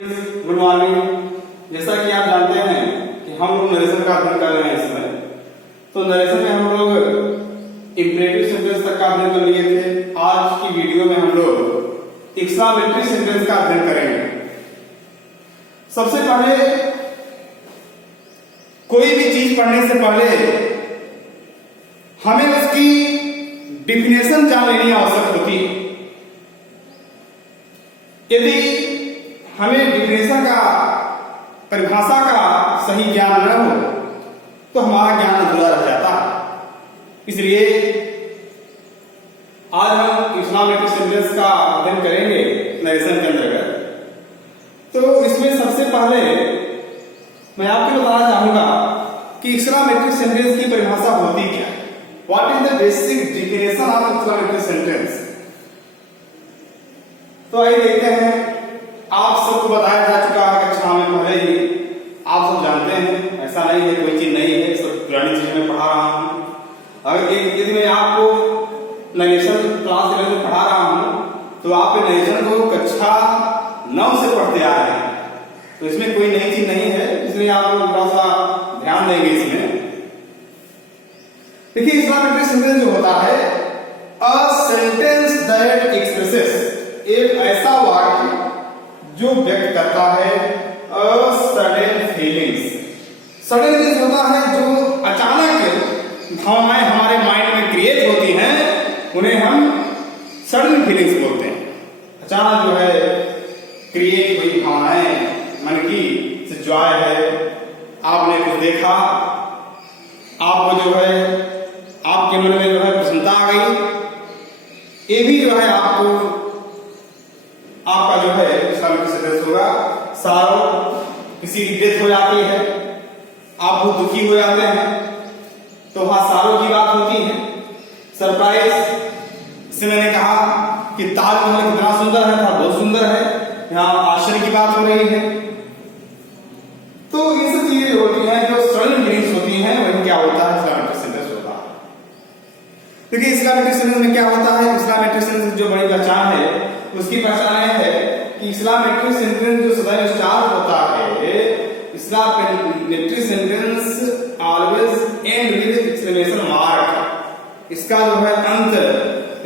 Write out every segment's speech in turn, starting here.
Good morning. जैसा कि आप जानते हैं कि हम लोग नरेशन का अध्ययन कर रहे हैं इस समय। तो नरेशन में हम लोग इंपरेटिव सेंटेंस तक का अध्ययन कर लिए थे। आज की वीडियो में हम लोग एक्सक्लामेटरी सेंटेंस का अध्ययन करेंगे। सबसे पहले कोई भी चीज पढ़ने से पहले हमें उसकी डिफिनेशन जान लेनी आवश्यक होती है। यदि हमें डिफिनेशन का, परिभाषा का सही ज्ञान न हो तो हमारा ज्ञान अधूरा रह जाता है। इसलिए आज हम एक्सक्लामेटरी सेंटेंस का अध्ययन करेंगे नरेशन के अंतर्गत। तो इसमें सबसे पहले मैं आपको बताना चाहूंगा कि एक्सक्लामेटरी सेंटेंस की परिभाषा होती क्या है। What is the basic definition of exclamatory sentence. तो आइए देखते हैं। आप सबको बताया जा चुका है कक्षा में पहले ही, आप सब जानते हैं। ऐसा नहीं है कोई चीज नहीं है, सब पुरानी चीज में पढ़ा रहा हूं। अगर यदि मैं आपको नरेशन क्लास 11 में पढ़ा रहा हूं तो आप नरेशन को कक्षा 9 से पढ़ते आ रहे हैं, तो इसमें कोई नई चीज नहीं है। इसलिए आप लोग थोड़ा सा ध्यान देंगे इसमें। देखिए, एक्सक्लामेटरी सेंटेंस जो होता है, अ सेंटेंस दैट एक्सप्रेसेस, एक ऐसा वाक्य जो व्यक्त करता है सडन फीलिंग्स। सडन फीलिंग्स होता है जो अचानक भावनाएं हमारे माइंड में क्रिएट होती हैं, उन्हें हम सडन फीलिंग्स बोलते हैं। अचानक जो है क्रिएट हुई भावनाएं, मन की से जॉय है, आपने कुछ देखा, आपको जो है आपके मन में जो है प्रसन्नता आ गई, ये भी जो है आपका जो है एक्सक्लामेटरी सेंटेंस होगा। सारो, किसी की डेथ हो जाती है, आप बहुत दुखी हो जाते हैं, तो वहां सारो की बात होती है। सरप्राइज, इससे मैंने कहा कि ताजमहल कितना सुंदर है, था बहुत सुंदर है, यहाँ आश्चर्य की बात हो रही है। तो ये सब चीजें जो होती हैं, जो सडन फीलिंग्स होती हैं, वही क्या होता है, एक्सक्लामेटरी सेंटेंस होता है। देखिए, एक्सक्लामेटरी सेंटेंस में क्या होता है, एक्सक्लामेटरी सेंटेंस जो बड़ी पहचान है, उसकी पहचान यह है कि एक्सक्लामेटरी सेंटेंस जो सदैव स्टार्ट होता है, exclamatory sentence always and with exclamation mark. इसका जो है अंत,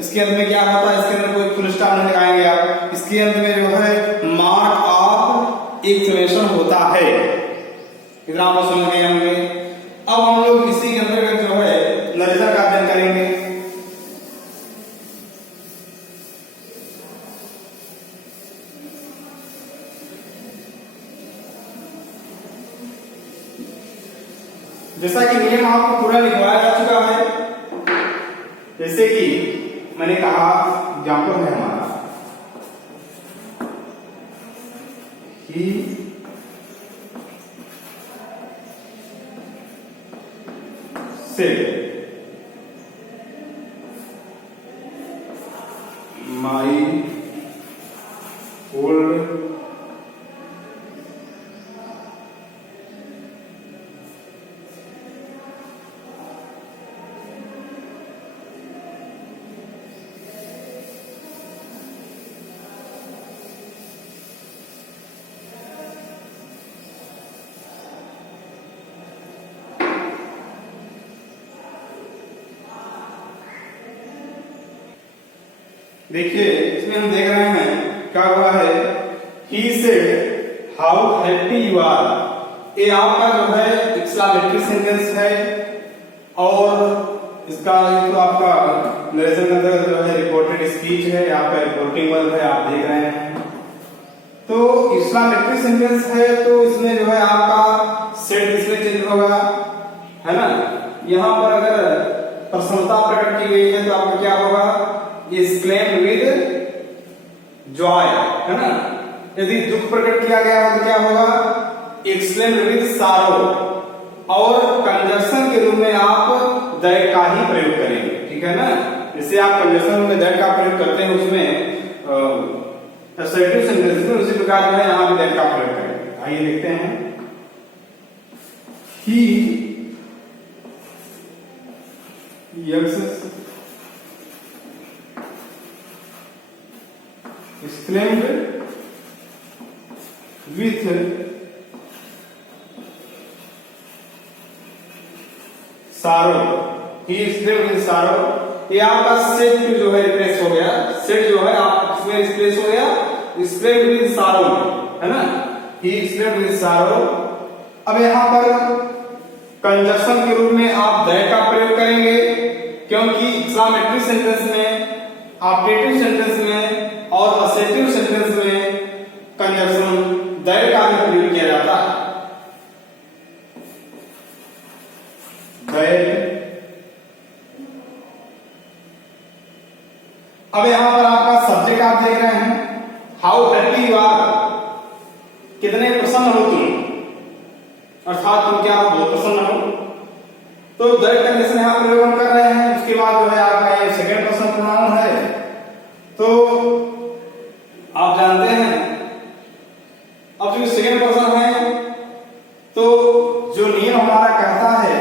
इसके अंत में क्या होता है, इसके अंदर कोई फुल स्टॉप नहीं लगाएंगे आप, इसके अंत में जो है मार्क ऑफ एक्सक्लेमेशन होता है। इतना आप समझ गए होंगे। अब हम लोग इसी के अंतर्गत जो है नरेशन का अध्ययन करेंगे। जैसा कि नियम आपको पूरा लिखवाया जा चुका है, जैसे कि मैंने कहा एग्जाम्पल है हमारा, ही सेड माई ओल्ड देखिए, इसमें हम देख रहे हैं क्या हुआ है, he said how happy you are। ये आपका जो है एक्सक्लामेटरी सेंटेंस है, और इसका तो आपका नरेशन के अंदर जो है रिपोर्टेड स्पीच है, आपका रिपोर्टिंग वर्ब है, आप देख रहे हैं। तो एक्सक्लामेटरी सेंटेंस है, तो इसमें जो है आपका सेड किसमें चेंज होगा, है ना। यहां पर अगर प्रसन्नता प्रकट की गई है तो आपका क्या होगा, एक्सक्लेम्ड विद जॉय, है ना। यदि दुख प्रकट किया गया है तो क्या होगा, एक्सक्लेम्ड विद सारो, और कंजक्शन के रूप में आप दैट का ही प्रयोग करेंगे, ठीक है ना। जैसे आप कंजक्शन में दैट का प्रयोग करते हैं उसमें असर्टिव सेंटेंस में, उसी प्रकार जो है यहां भी दैट का प्रयोग करेंगे। आइए देखते हैं। ही exclaimed विथ सारो, ही स्लेप्ट विथ सारो। ये आपका सेट जो है रिप्लेस हो गया, सेट जो है आप इसमें रिप्लेस हो गया स्लेप्ट विथ सारो है ना, ही स्लेप्ट विथ सारो। अब यहां पर कंजक्शन के रूप में आप दैट का प्रयोग करेंगे, क्योंकि एक्सामेट्रिक सेंटेंस में, ऑप्टेटिव सेंटेंस में और असेटिव सेंटेंस में कंजक्शन दैट का भी प्रयोग किया जाता है। दैट। अब यहां पर आपका सब्जेक्ट आप देख रहे हैं, हाउ हैप्पी यू आर, कितने प्रसन्न हो तुम, अर्थात तुम क्या बहुत प्रसन्न हो। तो दैट कंडीशन यहां प्रयोग हम कर रहे हैं। उसके बाद जो है आपका ये सेकंड पर्सन प्रोनाउन है। तो आप जानते हैं अब जो सेकंड पर्सन है, तो जो नियम हमारा कहता है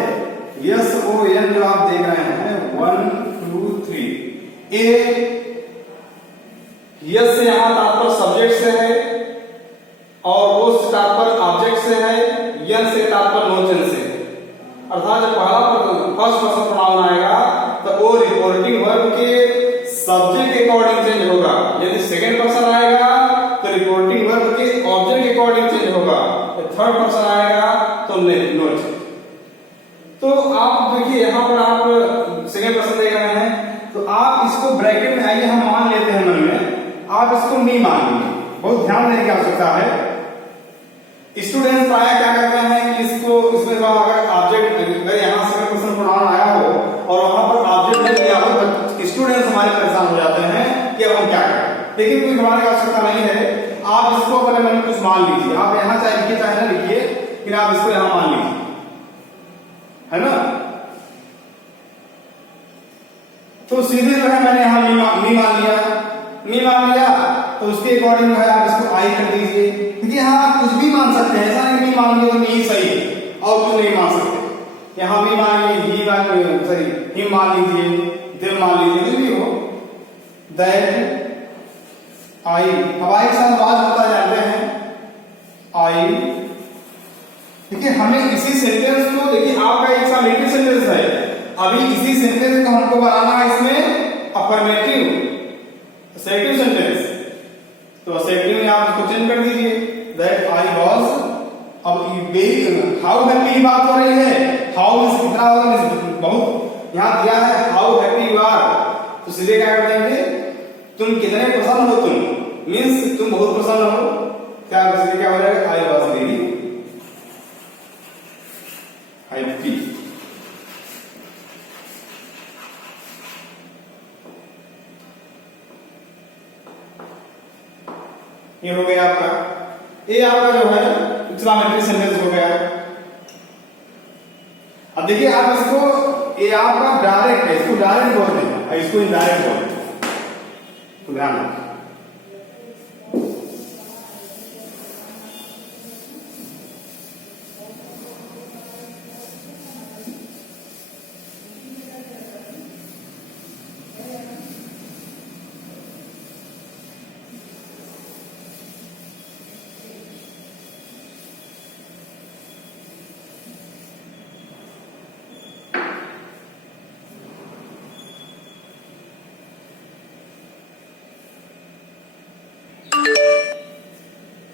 यस ओ एन, जो आप देख रहे हैं 1 2 3, ये यस से यहां तात्पर्य सब्जेक्ट से है और ओ से तात्पर्य ऑब्जेक्ट से है, यन से तात्पर्य नोचन से। अर्थात जब पहला फर्स्ट पर्सन प्रोनाउन आएगा तो वो रिपोर्टिंग वर्ब के सब्जेक्ट के अकॉर्डिंग चेंज होगा। यदि सेकंड पर्सन आएगा तो रिपोर्टिंग वर्ब के ऑब्जेक्ट के अकॉर्डिंग चेंज होगा। थर्ड पर्सन आएगा तो नो चेंज। तो आप देखिए यहां पर आप सेकंड पर्सन देख रहे हैं, तो आप इसको ब्रैकेट में आइए हम मान लेते हैं मन में, आप इसको नहीं मान लीजिए, बहुत ध्यान देने की आवश्यकता है। स्टूडेंट प्राय क्या करते हैं कि इसको इसमें अगर ऑब्जेक्ट अगर यहां सेकंड पर्सन प्रोनाउन आया हो और वहां पर ऑब्जेक्ट नहीं दिया हो तो स्टूडेंट्स हमारे परेशान हो जाते हैं कि अब हम क्या करें। लेकिन कोई घबराने की आवश्यकता नहीं है, आप इसको अपने मन में कुछ मान लीजिए। आप यहां चाहे लिखिए चाहे ना लिखिए, लेकिन आप इसको यहां मान लीजिए, है ना। तो सीधे जो है मैंने यहां मी मान लिया, तो उसके अकॉर्डिंग जो है आप इसको आई कर दीजिए। देखिए यहाँ आप कुछ भी मान सकते हैं, ऐसा नहीं मी मान लिया तो मी सही है और कुछ नहीं मान सकते। यहाँ मी मान लीजिए, ही मान लीजिए, देव मान लीजिए, कुछ भी हो। दैट आई, अब आई के साथ बात होता जानते हैं आई। देखिए हमें इसी सेंटेंस को, देखिए आपका एक समेटिव सेंटेंस है, अभी इसी सेंटेंस को हमको बनाना है इसमें अफर्मेटिव असेटिव सेंटेंस। तो असेटिव में आप इसको चेंज कर दीजिए, दैट आई वाज। अब हाउ हैप्पी की बात हो रही है, हाउ मींस कितना होगा, बहुत यहां दिया है हाउ हैप्पी यू आर, तो सीधे क्या कर देंगे, तुम कितने प्रसन्न हो, तुम मींस तुम बहुत प्रसन्न हो, क्या सीधे क्या हो जाएगा, आई वाज वेरी हैप्पी। ये हो गया आपका, ये आपका जो है एक्सक्लेमेटरी सेंटेंस हो गया। अब देखिए आप इसको, ये आपका डायरेक्ट है, इसको डायरेक्ट बोलते हैं, इसको इनडायरेक्ट बोलते हैं, तो ध्यान रखिए।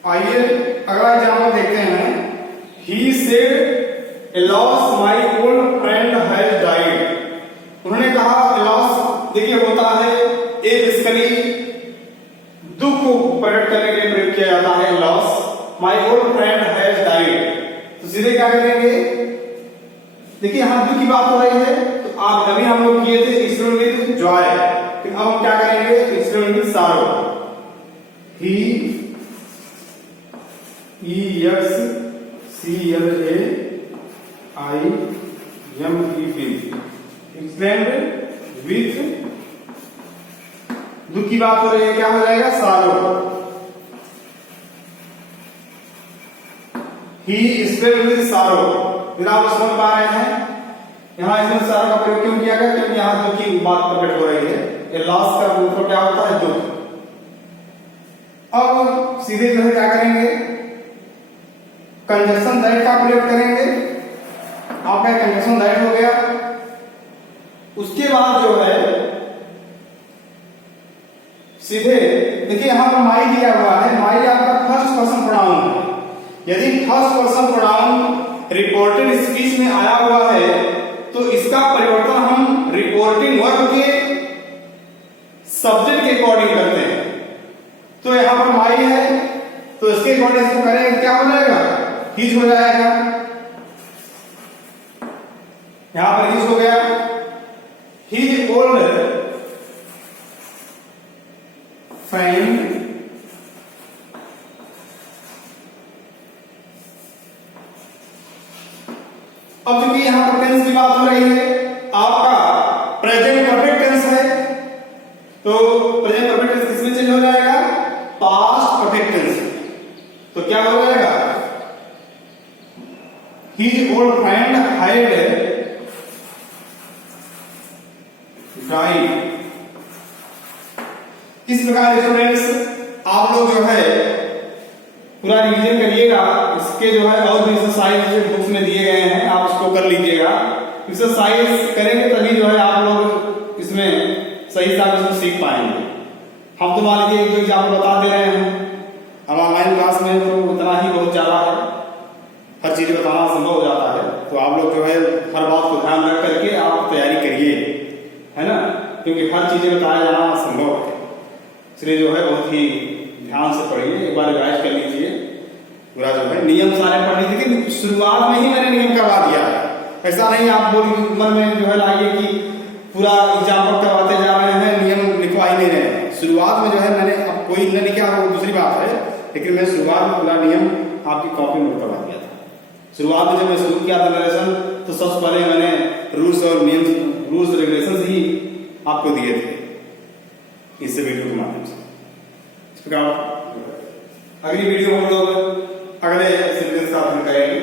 आइए अगला एग्जाम्पल देखते हैं। He said alas my old friend has died. उन्होंने कहा एलॉस, देखिए होता है ये बेसिकली दुख को प्रकट करने के लिए प्रयोग किया जाता है alas. My old friend has died, तो सीधे क्या करेंगे, देखिए यहां दुख की बात हो रही है, तो आप अभी हम लोग किए थे एक्सप्लेन विद जॉय, अब हम क्या करेंगे एक्सप्लेन विद सारो। ही एक्सप्लेन्ड विथ, दुख की बात हो रही है, क्या हो जाएगा सारो। ही एक्सप्लेन्ड विथ सारो, फिर आप समझ पा रहे हैं यहां इसमें सारो का प्रयोग क्यों किया गया, क्योंकि यहां दुख की बात प्रकट हो रही है। ये लॉस का मतलब क्या होता है, दुख। अब सीधे जो है क्या करेंगे, कंजक्शन दैट का प्रयोग करेंगे। आपका कंजक्शन दैट हो गया। उसके बाद जो है सीधे देखिए यहां पर माई दिया हुआ है, माई आपका फर्स्ट पर्सन प्रोनाउन है। यदि first person pronoun reported speech में आया हुआ है तो इसका परिवर्तन हम रिपोर्टिंग वर्ब के सब्जेक्ट के अकॉर्डिंग करते हैं। तो यहां पर माई है तो इसके अकॉर्डिंग इसको करेंगे, क्या हो जाएगा, हिज हो जाएगा। यहां पर हिज हो गया। हिज ओल्ड फ्रेंड अब चूंकि यहां पर टेंस की बात हो रही है, आपका प्रेजेंट परफेक्ट टेंस है तो प्रेजेंट परफेक्ट टेंस किसमें चेंज हो जाएगा, पास्ट परफेक्ट टेंस। तो क्या हो जाएगा, his old friend had died. इस प्रकार स्टूडेंट्स आप लोग जो है पूरा रिवीजन करिएगा। इसके जो है और भी एक्सरसाइज बुक्स में दिए गए हैं, आप उसको कर लीजिएगा। एक्सरसाइज करेंगे तभी जो है आप लोग इसमें सही हिसाब से सीख पाएंगे। हम तो मान लीजिए एक दो एग्जाम्पल बता दे रहे हैं, अब ऑनलाइन क्लास में तो उतना ही बहुत ज्यादा है, हर चीज बताना संभव हो जाता है। तो आप लोग जो है हर बात को ध्यान रख करके आप तैयारी करिए, है ना, क्योंकि हर चीजें बताया जाना संभव है। इसलिए जो है बहुत ही ध्यान से पढ़िए, एक बार रिवाइज कर लीजिए पूरा जो है नियम सारे पढ़ लीजिए। लेकिन शुरुआत में ही मैंने नियम करवा दिया है, ऐसा नहीं आप मन में जो है लाइए कि पूरा एग्जाम्पल करवाते जा रहे हैं, नियम लिखवा ही नहीं रहे हैं। शुरुआत में जो है मैंने अब कोई न लिखा वो दूसरी बात है, लेकिन मैं शुरुआत में पूरा नियम आपकी कॉपी में करवा दिया था। शुरुआत में जब मैं शुरू किया था नरेशन तो सबसे पहले मैंने रूल्स और नियम, रूल्स रेगुलेशन ही आपको दिए थे इससे वीडियो के माध्यम से। अगली वीडियो हम लोग अगले सेंटेंस का अध्ययन करेंगे।